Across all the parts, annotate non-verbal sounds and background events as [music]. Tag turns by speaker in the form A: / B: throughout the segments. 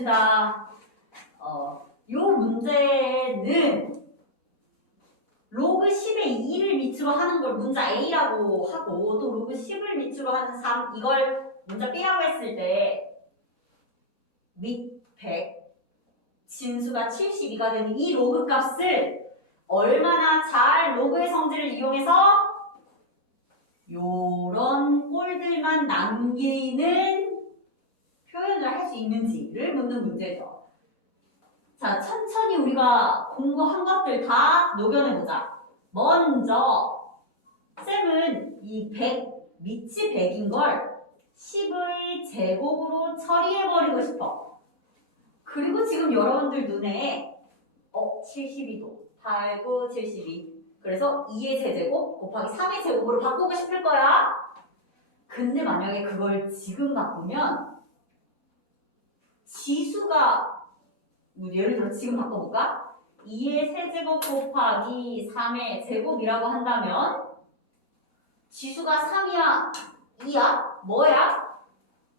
A: 봅시다. 어, 요 문제는 로그 10의 2를 밑으로 하는 걸 문자 A라고 하고 또 로그 10을 밑으로 하는 3 이걸 문자 B라고 했을 때 밑 100 진수가 72가 되는 이 로그 값을 얼마나 잘 로그의 성질을 이용해서 요런 꼴들만 남기는 표현을 할 수 있는지를 묻는 문제죠. 자, 천천히 우리가 공부한 것들 다 녹여내보자. 먼저, 쌤은 이 100, 밑이 100인 걸 10의 제곱으로 처리해버리고 싶어. 그리고 지금 여러분들 눈에, 어, 72도. 8, 9, 72. 그래서 2의 제제곱 곱하기 3의 제곱으로 바꾸고 싶을 거야. 근데 만약에 그걸 지금 바꾸면 지수가 뭐 예를 들어 지금 바꿔볼까? 2의 세제곱 곱하기 3의 제곱이라고 한다면 지수가 3이야? 2야? 뭐야?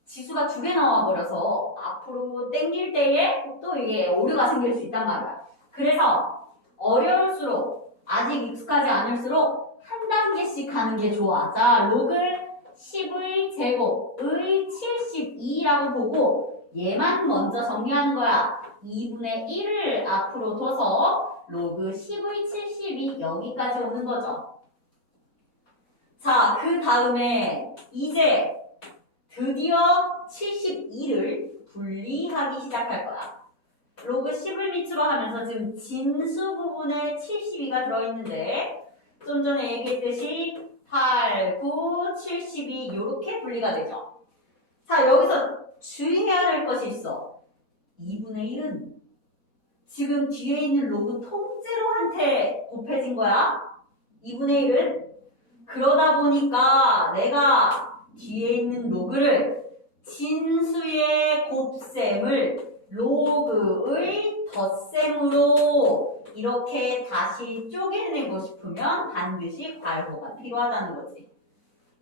A: 지수가 두 개 나와 버려서 앞으로 땡길 때에 또 이게 오류가 생길 수 있단 말이야. 그래서 어려울수록 아직 익숙하지 않을수록 한 단계씩 가는 게 좋아. 자, 로그를 10의 제곱의 72라고 보고 얘만 먼저 정리하는 거야. 2분의 1을 앞으로 둬서 로그 10의 72 여기까지 오는 거죠. 자, 그 다음에 이제 드디어 72를 분리하기 시작할 거야. 로그 10을 밑으로 하면서 지금 진수 부분에 72가 들어있는데 좀 전에 얘기했듯이 8, 9, 72 이렇게 분리가 되죠. 자, 여기서 주의해야 될 것이 있어. 2분의 1은 지금 뒤에 있는 로그 통째로한테 곱해진 거야. 2분의 1은 그러다 보니까 내가 뒤에 있는 로그를 진수의 곱셈을 로그의 덧셈으로 이렇게 다시 쪼개내고 싶으면 반드시 괄호가 필요하다는 거지.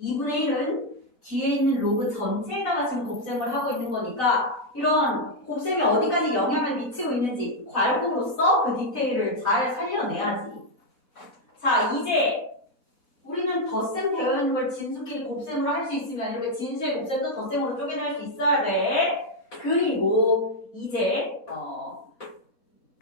A: 2분의 1은 뒤에 있는 로그 전체에다가 지금 곱셈을 하고 있는 거니까 이런 곱셈이 어디까지 영향을 미치고 있는지 괄호로서 그 디테일을 잘 살려내야지. 자, 이제 우리는 덧셈 되어 있는 걸 진수끼리 곱셈으로 할 수 있으면 이렇게 진수의 곱셈도 덧셈으로 쪼개낼 수 있어야 돼. 그리고 이제 어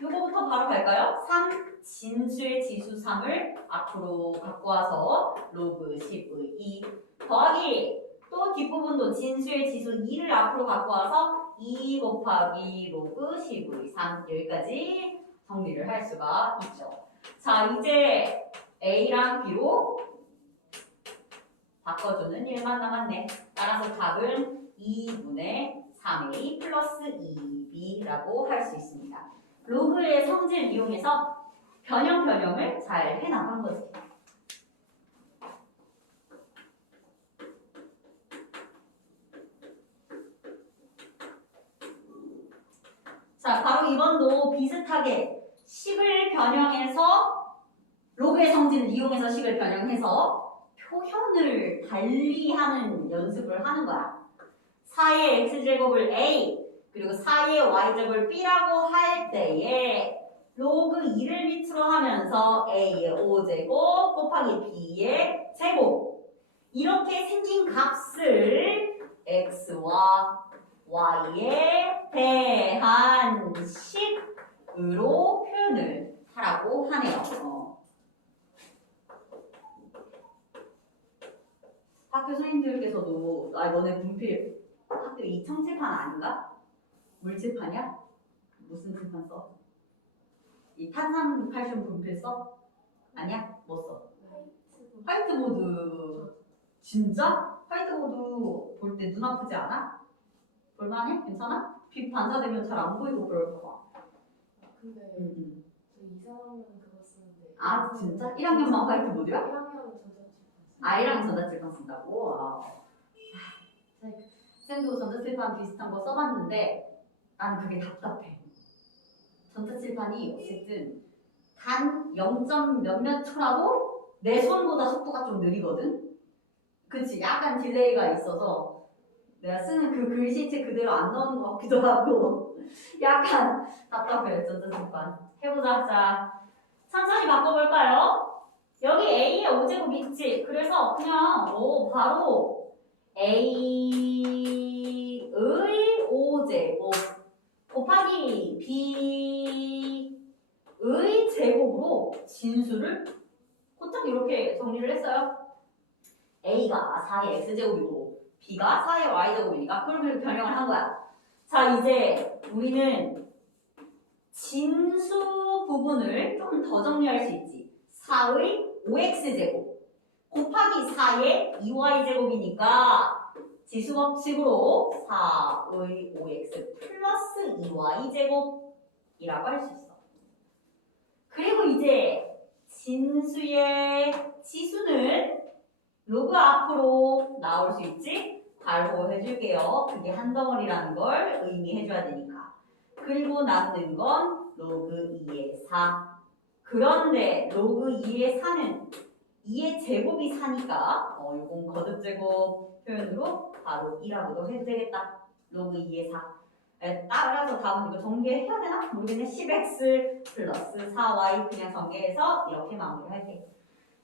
A: 요거부터 바로 갈까요? 3 진수의 지수 3을 앞으로 갖고 와서 로그 10의 2 더하기 또 뒷부분도 진수의 지수 2를 앞으로 갖고 와서 2 곱하기 로그 10의 3 여기까지 정리를 할 수가 있죠. 자 이제 A랑 B로 바꿔주는 일만 남았네. 따라서 답은 2분의 3A 플러스 2B라고 할 수 있습니다. 로그의 성질 이용해서 변형 변형을 잘 해나간 거지. 자, 바로 이번도 비슷하게 식을 변형해서 로그의 성질을 이용해서 식을 변형해서 표현을 달리하는 연습을 하는 거야. 4의 x제곱을 a 그리고 4의 y제곱을 b라고 할 때에 로그 2를 밑으로 하면서 a의 5제곱 곱하기 b의 제곱 이렇게 생긴 값을 x와 y에 대한 식 으로 표현을 하라고 하네요. 어. 학교 선생님들께서도 아 너네 분필 학교 이청칠판 아닌가? 물칠판이야? 무슨 칠판 써? 이 탄산 칼슘 분필 써? 아니야? 뭐 써? 화이트보드 진짜? 화이트보드 볼 때 눈 아프지 않아? 볼만해? 괜찮아? 빛 반사되면 잘 안 보이고 그럴까 봐.
B: 근데
A: 응, 응.
B: 저 이사하면 그거 쓰는데
A: 아 진짜? 1학년만 화이트보드야?
B: 1학년은 전자칠판
A: 아 1학년 전자칠판 쓴다고? 아. 아, 쌤도 전자칠판 비슷한 거 써봤는데 나는 그게 답답해. 전자칠판이 어쨌든 단 0. 몇몇 초라도 내 손보다 속도가 좀 느리거든? 그치? 약간 딜레이가 있어서 내가 쓰는 그 글씨체 그대로 안 나오는 것 같기도 하고 [laughs] 약간 답답해요 전자 습관 해보자 자 천천히 바꿔볼까요? 여기 A의 5제곱 있지 그래서 그냥 오 바로 A의 5제곱 곱하기 B의 제곱으로 진수를 곧장 이렇게 정리를 했어요 A가 4의 X제곱이고 B가 4의 Y제곱이니까 그걸 그렇게 변형을 한 거야. 자, 이제 우리는 진수 부분을 좀 더 정리할 수 있지. 4의 5X제곱 곱하기 4의 2Y제곱이니까 지수 법칙으로 4의 5X 플러스 2Y제곱이라고 할 수 있어. 그리고 이제 진수의 지수는 로그 앞으로 나올 수 있지? 바로 해줄게요. 그게 한 덩어리라는 걸 의미해줘야 되니까. 그리고 남는 건 로그 2의 4. 그런데 로그 2의 4는 2의 제곱이 4니까 어, 이건 거듭 제곱 표현으로 바로 2라고도 해도 되겠다. 로그 2의 4. 에, 따라서 답은 이거 전개해야 되나? 모르겠네. 10x 플러스 4y 그냥 전개해서 이렇게 마무리할게.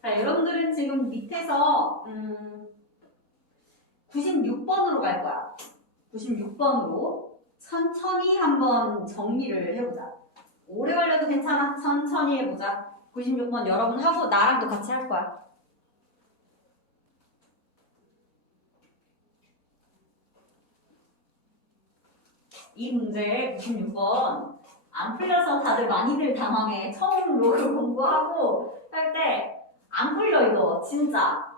A: 자, 여러분들은 지금 밑에서 음, 96번으로 갈 거야. 96번으로 천천히 한번 정리를 해보자. 오래 걸려도 괜찮아. 천천히 해보자. 96번 여러분 하고 나랑도 같이 할 거야. 이 문제 96번 안 풀려서 다들 많이들 당황해. 처음 로그 공부하고 할 때 안 풀려 이거 진짜.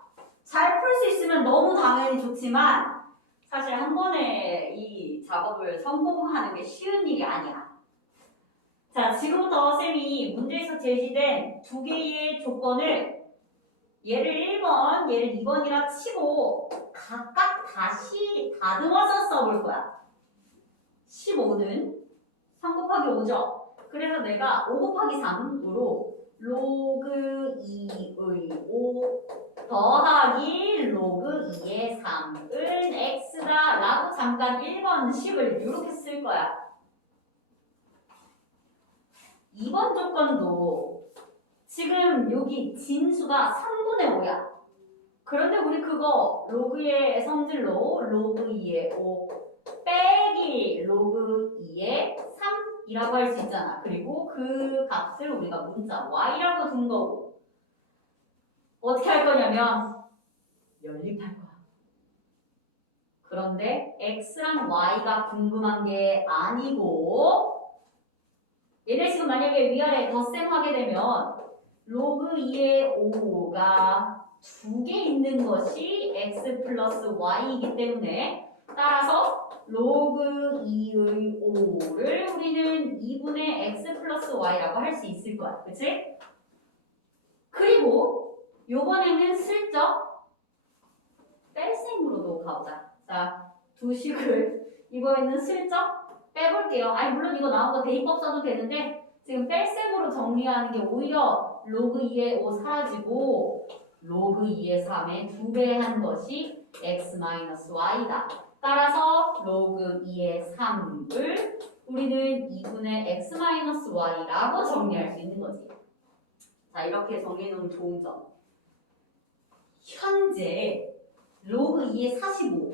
A: 잘 풀 수 있으면 너무 당연히 좋지만 사실 한 번에 이 작업을 성공하는 게 쉬운 일이 아니야. 자, 지금부터 쌤이 문제에서 제시된 두 개의 조건을 얘를 1번, 얘를 2번이라 치고 각각 다시 다듬어서 써볼 거야. 15는 3 곱하기 5죠. 그래서 내가 5 곱하기 3으로 로그 2의 5 더하기 로그 2의 3은 x다 라고 잠깐 1번 식을 이렇게 쓸 거야. 2번 조건도 지금 여기 진수가 3분의 5야. 그런데 우리 그거 로그의 성질로 로그 2의 5 빼기 로그 2의 3이라고 할 수 있잖아. 그리고 그 값을 우리가 문자 y라고 둔 거고 어떻게 할 거냐면 연립할 거야. 그런데 x랑 y가 궁금한 게 아니고 얘네 지금 만약에 위아래 덧셈하게 되면 로그 2의 5가 두 개 있는 것이 x 플러스 y이기 때문에 따라서 로그 2의 5를 우리는 2분의 x 플러스 y라고 할 수 있을 거야. 그치? 그리고 요번에는 슬쩍 뺄셈으로도 가보자. 자, 두 식을 이번에는 슬쩍 빼볼게요. 아니 물론 이거 나온 거 대입법 써도 되는데 지금 뺄셈으로 정리하는 게 오히려 로그 2의 5 사라지고 로그 2의 3의 두배한 것이 x 마이너스 y다. 따라서 로그 2의 3을 우리는 2분의 x 마이너스 y라고 정리할 수 있는 거지. 자 이렇게 정리해놓으면 좋은 점. 현재 로그 2의 45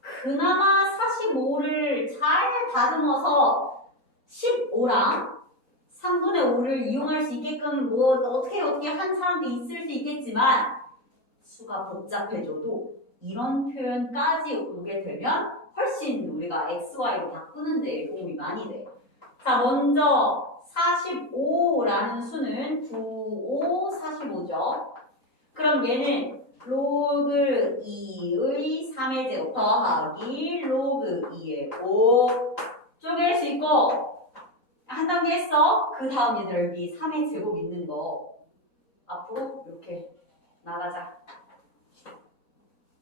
A: 그나마 45를 잘 다듬어서 15랑 3분의 5를 이용할 수 있게끔 뭐 어떻게 어떻게 한 사람도 있을 수 있겠지만 수가 복잡해져도 이런 표현까지 오게 되면 훨씬 우리가 XY로 바꾸는 데 도움이 많이 돼. 자, 먼저 45라는 수는 9, 5, 45죠. 그럼 얘는 로그 2의 3의 제곱 더하기 로그 2의 5 쪼갤 수 있고 한 단계 했어. 그 다음 얘들 여기 3의 제곱 있는 거 앞으로 이렇게 나가자.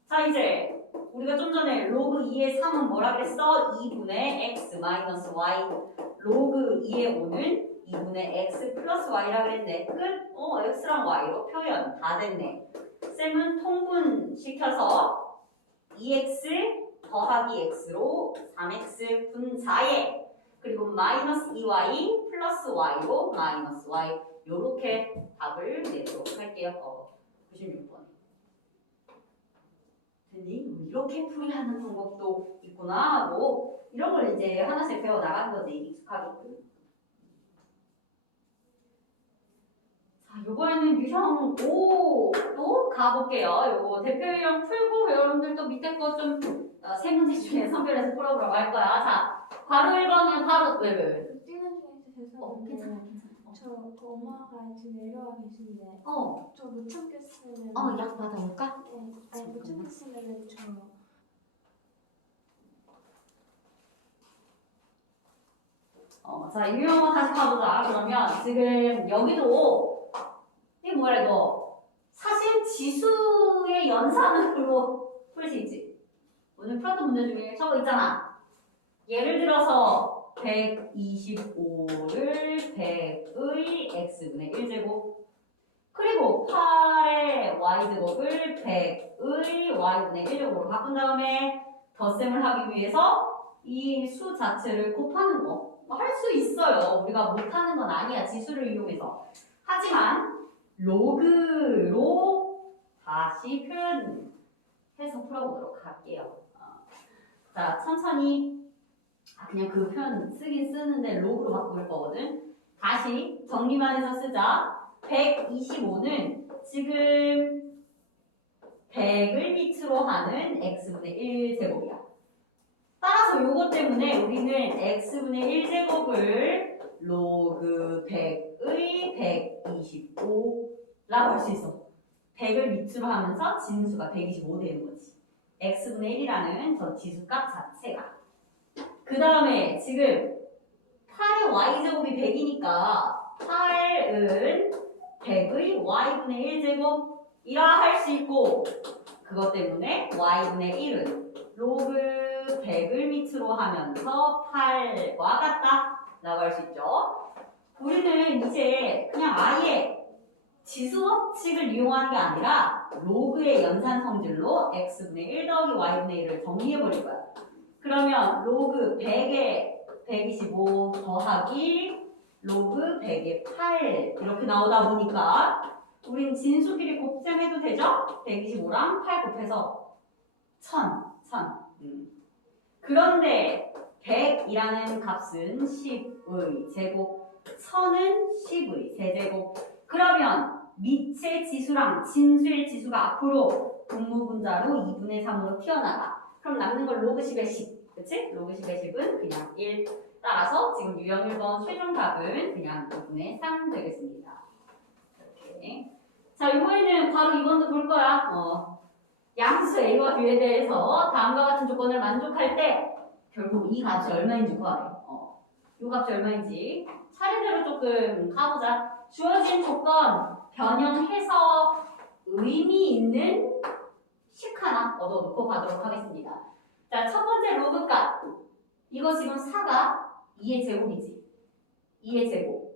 A: 자 이제 우리가 좀 전에 로그 2의 3은 뭐라 그랬어? 2분의 x 마이너스 y 로그 2의 5는 2분의 x 플러스 y라 그랬네. 끝? 어, x랑 y로 표현 다 됐네. 쌤은 통분시켜서 2x 더하기 x로 3x 분자에 그리고 마이너스 2y 플러스 y로 마이너스 y 요렇게 답을 내도록 할게요. 어, 96번. 됐니? 뭐 이렇게 풀이하는 방법도 있구나 하고 이런 걸 이제 하나씩 배워 나가는 거지 익숙하게 자, 이번에는 유형 5도 가볼게요. 요거 대표 유형 풀고 여러분들도 밑에 거좀 어, 세 문제 중에 선별해서 풀어보라고 할 거야. 자, 바로 1번은 바로 왜 왜 왜?
B: 뛰는 중에
A: 어, 괜찮아,
B: 죄송한데
A: 괜찮아.
B: 저그 엄마가 지금 내려와 계신데
A: 어,
B: 저 못 참겠으면
A: 어, 약 받아올까?
B: 네, 아니 못 참겠으면 저
A: 어, 자, 유형어 다시 가보자. 그러면 지금 여기도 이게 뭐야 이거? 사실 지수의 연산으로 [laughs] 풀수 있지. 오늘 풀었던 문제 중에 저거 있잖아. 예를 들어서 125를 100의 x분의 1제곱 그리고 8의 y제곱을 100의 y분의 1제곱으로 바꾼 다음에 덧셈을 하기 위해서 이 수 자체를 곱하는 거 할 수 있어요. 우리가 못하는 건 아니야. 지수를 이용해서. 하지만 로그로 다시 표현해서 풀어보도록 할게요. 어. 자, 천천히 아, 그냥 그 표현 쓰긴 쓰는데 로그로 바꿀 거거든. 다시 정리만 해서 쓰자. 125는 지금 100을 밑으로 하는 x분의 1 제곱이야. 따라서 요것 때문에 우리는 x분의 1 제곱을 로그 100의 125라고 할 수 있어. 100을 밑으로 하면서 진수가 125 되는 거지. x분의 1이라는 저 지수값 자체가. 그 다음에 지금 8의 y제곱이 100이니까 8은 100의 y분의 1제곱이라 할 수 있고 그것 때문에 y분의 1은 로그 100을 밑으로 하면서 8과 같다 할수 있죠. 우리는 이제 그냥 아예 지수 법칙을 이용하는 게 아니라 로그의 연산 성질로 x분의 1 더하기 y분의 1을 정리해 버릴 거야. 그러면 로그 100에 125 더하기 로그 100에 8 이렇게 나오다 보니까 우린 진수끼리 곱셈해도 되죠? 125랑 8 곱해서 1000, 1000. 음. 그런데 100이라는 값은 10의 제곱, 1000은 10의 세제곱. 그러면 밑의 지수랑 진수의 지수가 앞으로 분모분자로 2분의 3으로 튀어나가. 그럼 남는 걸 로그 10의 10. 그치? 로그 10의 10은 그냥 1. 따라서 지금 유형 1번 최종 답은 그냥 2분의 3 되겠습니다. 이렇게. 자, 이번에는 바로 2번도 볼 거야. 어. 양수 A와 B에 대해서 다음과 같은 조건을 만족할 때 결국 이 값이 얼마인지 구하래. 어. 이 값이 얼마인지 차례대로 조금 가보자. 주어진 조건 변형해서 의미 있는 식 하나 얻어놓고 가도록 하겠습니다. 자, 첫 번째 로그 값. 이거 지금 4가 2의 제곱이지. 2의 제곱.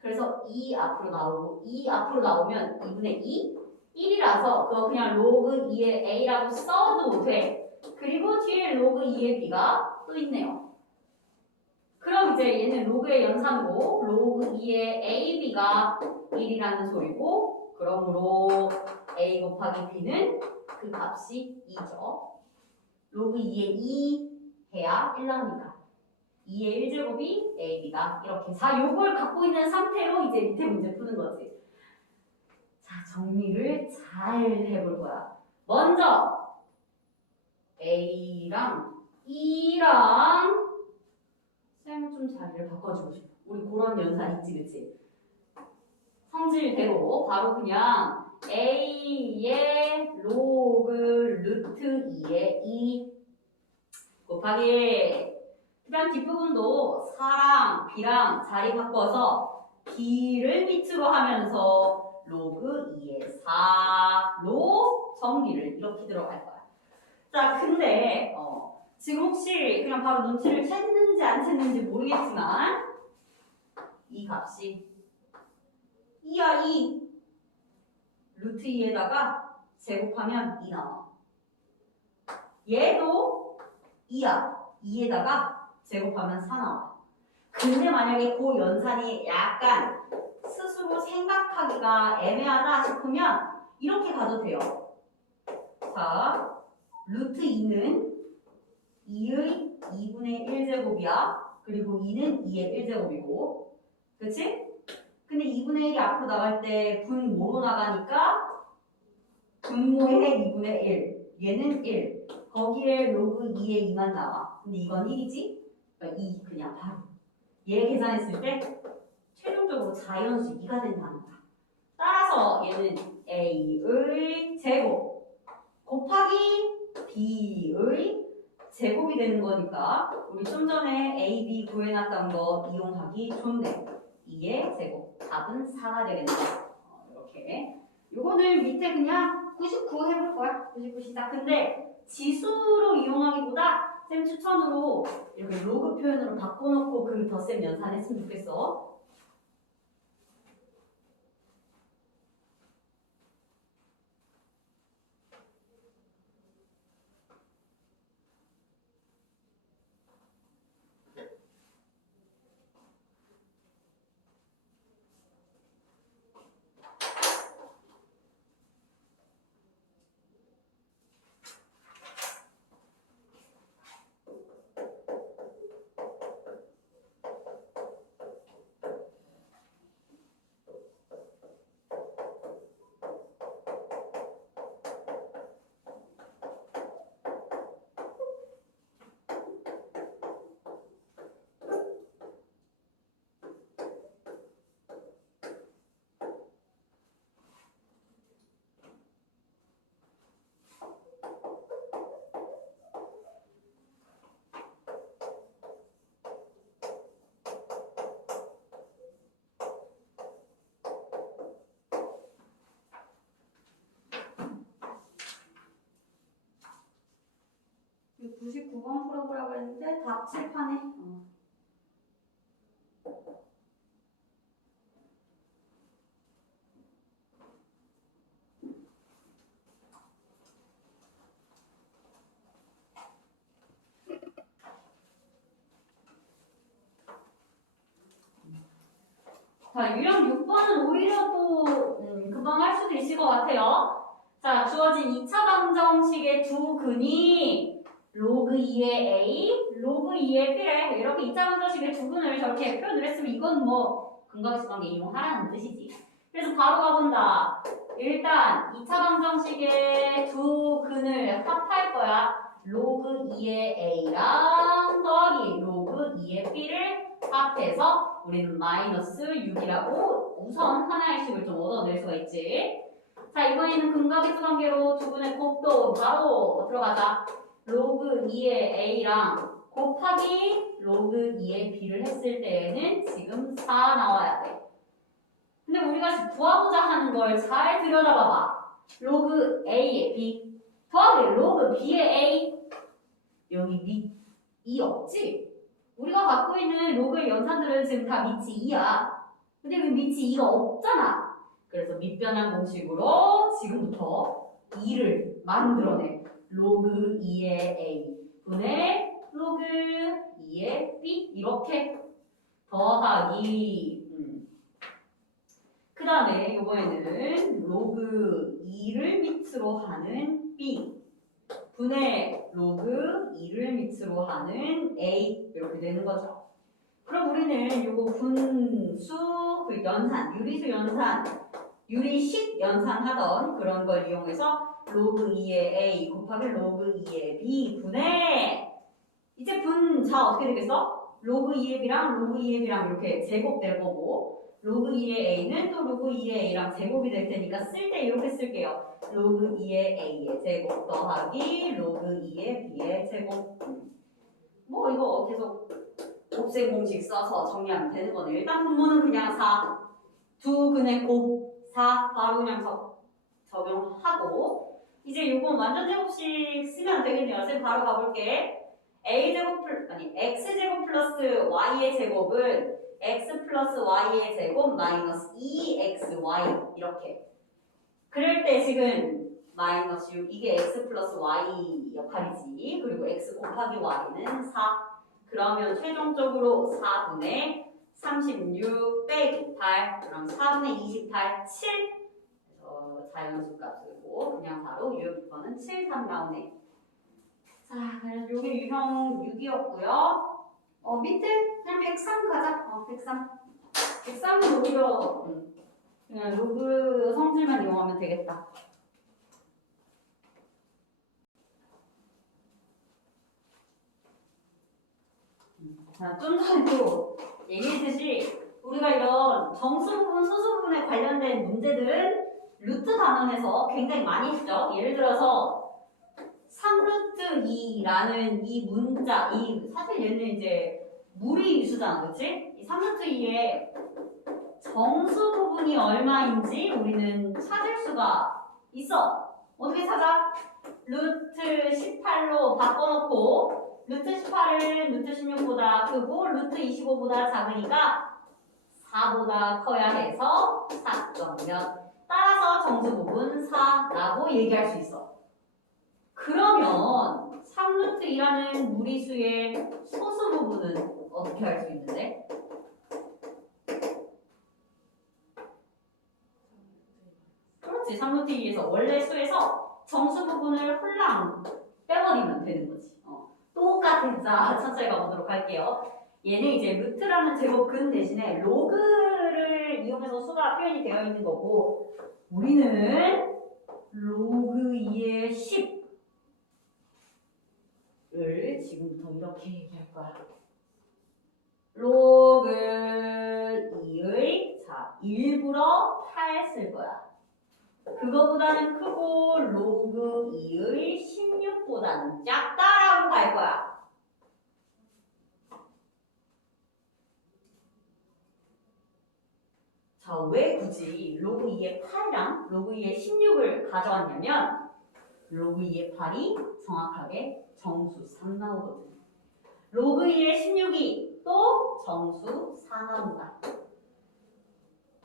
A: 그래서 2 앞으로 나오고 2 앞으로 나오면 2분의 2 1이라서 그거 그냥 로그 2의 a라고 써도 돼. 그리고 뒤에 로그 2의 b가 또 있네요. 그럼 이제 얘는 로그의 연산으로 로그 2의 ab가 1이라는 소리고 그러므로 a 곱하기 b는 그 값이 2죠. 로그 2의 2 해야 1 나오니까 2의 1제곱이 ab가 이렇게 자 요걸 갖고 있는 상태로 이제 밑에 문제 푸는 거지. 자, 정리를 잘 해볼 거야. 먼저 A랑 E랑 쌤좀 자리를 바꿔주고 싶어. 우리 그런 연산 있지, 그치? 성질대로 바로 그냥 A의 로그 루트 2의 2 곱하기 그 다음 뒷부분도 4랑 B랑 자리 바꿔서 B를 밑으로 하면서 로그 2의 4로 정리를 이렇게 들어갈 거야. 자, 근데 어, 지금 혹시 그냥 바로 눈치를 챘는지 안 챘는지 모르겠지만 이 값이 2야 2 루트 2에다가 제곱하면 2 나와. 얘도 2야. 2에다가 제곱하면 4 나와. 근데 만약에 그 연산이 약간 스스로 생각하기가 애매하다 싶으면 이렇게 가도 돼요. 자, 루트 2는 2의 2분의 1제곱이야. 그리고 2는 2의 1제곱이고. 그치? 근데 2분의 1이 앞으로 나갈 때분 뭐로 나가니까 분모의 2분의 1. 얘는 1. 거기에 로그 2의 2만 나와. 근데 이건 1이지? 그러니까 2 그냥 바로. 얘 계산했을 때 최종적으로 자연수 2가 된다는 거야. 따라서 얘는 A의 제곱 곱하기 B의 제곱이 되는 거니까 우리 좀 전에 A, B 구해놨던 거 이용하기 좋네. 2의 제곱. 답은 4가 되겠네. 어, 이렇게. 요거는 밑에 그냥 99 해볼 거야. 99 시작. 근데 지수로 이용하기보다 쌤 추천으로 이렇게 로그 표현으로 바꿔놓고 그 덧셈 연산했으면 좋겠어. 이거 99번 풀어보라고 했는데 답 칠판에 어. 자, 유형 6번은 오히려 또 음, 금방 할 수도 있을 것 같아요. 자, 주어진 2차 방정식의 두 근이 로그 2의 A, 로그 2의 B래. 이렇게 2차 방정식의 두 근을 저렇게 표현을 했으면 이건 뭐 근각수관계 이용하라는 뜻이지. 그래서 바로 가본다. 일단 2차 방정식의 두 근을 합할 거야. 로그 2의 A랑 더하기 로그 2의 B를 합해서 우리는 마이너스 6이라고 우선 하나의 식을 좀 얻어낼 수가 있지. 자, 이번에는 근각의 수관계로 두 분의 곱도 바로 들어가자. 로그 2의 A랑 곱하기 로그 2의 B를 했을 때에는 지금 4 나와야 돼. 근데 우리가 지금 구하고자 하는 걸 잘 들여다봐봐. 로그 A의 B 더하기 로그 B의 A 여기 밑 2 없지? 우리가 갖고 있는 로그의 연산들은 지금 다 밑이 2야. 근데 왜 밑이 2가 없잖아. 그래서 밑변환 공식으로 지금부터 2를 만들어내. 로그 2의 A. 분의 로그 2의 B. 이렇게 더하기. 음. 그 다음에 이번에는 로그 2를 밑으로 하는 B. 분의 로그 2를 밑으로 하는 A. 이렇게 되는 거죠. 그럼 우리는 요거 분수 그 연산, 유리수 연산, 유리식 연산하던 그런 걸 이용해서 로그 2의 A 곱하기 로그 2의 B 분의 이제 분자 어떻게 되겠어? 로그 2의 B랑 로그 2의 B랑 이렇게 제곱될 거고 로그 2의 A는 또 로그 2의 A랑 제곱이 될 테니까 쓸 때 이렇게 쓸게요. 로그 2의 A의 제곱 더하기 로그 2의 B의 제곱 뭐 이거 계속 곱셈 공식 써서 정리하면 되는 거네. 일단 분모는 그냥 4. 두 근의 곱 4 바로 그냥 적, 적용하고 이제 요건 완전 제곱식 쓰면 안 되겠네요. 쌤 바로 가볼게. a 제곱 플 아니 x 제곱 플러스 y의 제곱은 x 플러스 y의 제곱 마이너스 2xy 이렇게. 그럴 때 지금 마이너스 6 이게 x 플러스 y 역할이지 그리고 x 곱하기 y는 4 그러면 최종적으로 4분의 36 빼기 8 그럼 4분의 28 7 그래서 자연수 값이고 그냥 바로 유효기번은 7, 3 나오네 자 그래서 요게 유형 6이었고요. 어 밑에 그냥 103 가자. 어 103 103은 오히려 음, 그냥 로그 성질만 이용하면 되겠다. 자, 좀 전에도 얘기했듯이 우리가 이런 정수 부분, 소수 부분에 관련된 문제들은 루트 단원에서 굉장히 많이 했죠. 예를 들어서 3루트 2라는 이 문자, 이 사실 얘는 이제 무리 유수잖아, 그렇지? 이 3루트 2의 정수 부분이 얼마인지 우리는 찾을 수가 있어. 어떻게 찾아? 루트 18로 바꿔놓고 루트 18은 루트 16보다 크고 루트 25보다 작으니까 4보다 커야 해서 4.몇 따라서 정수 부분 4라고 얘기할 수 있어. 그러면 3루트 2라는 무리수의 소수 부분은 어떻게 할 수 있는데? 그렇지. 3루트 2에서 원래 수에서 정수 부분을 홀랑 빼버리면 되는 거지. 어. 똑같은 자 천천히 가보도록 할게요. 얘는 이제 루트라는 제곱근 대신에 로그를 이용해서 수가 표현이 되어 있는 거고 우리는 로그 2의 10을 지금부터 이렇게 얘기할 거야. 로그 2의 자 일부러 8쓸 거야. 그거보다는 크고 로그 2의 16보다는 작다라고 갈 거야. 자, 왜 굳이 로그 2의 8이랑 로그 2의 16을 가져왔냐면 로그 2의 8이 정확하게 정수 3 나오거든. 로그 2의 16이 또 정수 4 나온다.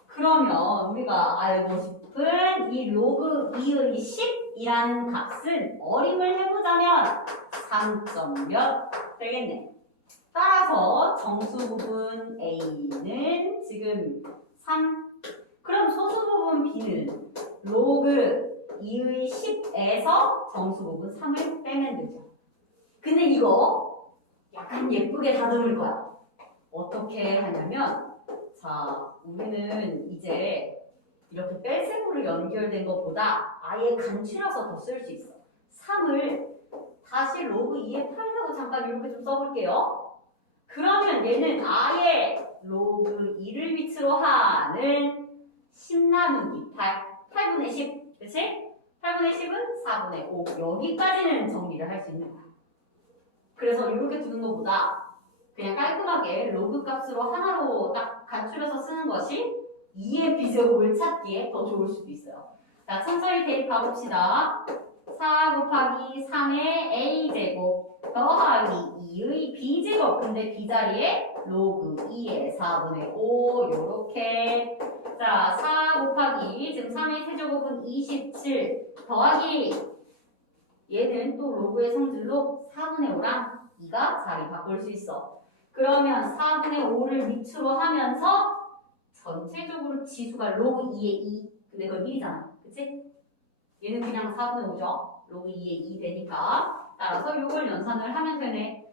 A: 그러면 우리가 알고 싶은 이 로그 2의 10이라는 값은 어림을 해보자면 3.몇 되겠네. 따라서 정수 부분 A는 지금 3. 그럼 소수 부분 B는 로그 2의 10에서 정수 부분 3을 빼면 되죠. 근데 이거 약간 예쁘게 다듬을 거야. 어떻게 하냐면 자, 우리는 이제 이렇게 뺄셈으로 연결된 것보다 아예 간추려서 더 쓸 수 있어. 3을 다시 로그 2에 8라고 잠깐 이렇게 좀 써볼게요. 그러면 얘는 아예 4는 10 나누기 8. 8분의 10. 그치? 8분의 10은 4분의 5. 여기까지는 정리를 할 수 있는 거야. 그래서 이렇게 두는 것보다 그냥 깔끔하게 로그 값으로 하나로 딱 간추려서 쓰는 것이 2의 비제곱을 찾기에 더 좋을 수도 있어요. 자, 천천히 대입해 봅시다. 4 곱하기 3의 A제곱 더하기 2의 B제곱 근데 B자리에 로그 2의 4분의 5 요렇게 자, 4 곱하기 지금 3의 세제곱은 27 더하기 얘는 또 로그의 성질로 4분의 5랑 2가 자리 바꿀 수 있어. 그러면 4분의 5를 밑으로 하면서 전체적으로 지수가 로그 2의 2. 근데 그건 1이잖아. 그치? 얘는 그냥 4분의 5죠. 로그 2의 2 되니까. 따라서 이걸 연산을 하면 되네.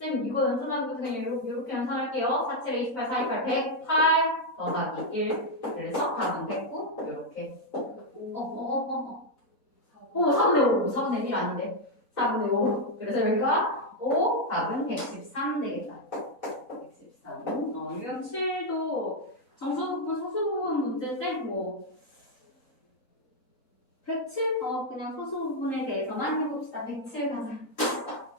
A: 쌤 이거 연산하고 그냥 이렇게, 연산할게요. 4, 7, 28, 4, 28, 108 더하기 1. 그래서 답은 109. 이렇게. 어, 어, 어, 어. 어, 4분의 5. 4분의 1 아닌데. 4분의 5. 그래서 여기가 5, 답은 113 되겠다. 113. 어, 유형 7도 정수 부분, 소수 부분 문제인데, 뭐. 107? 어, 그냥 소수 부분에 대해서만 해봅시다. 107 가자.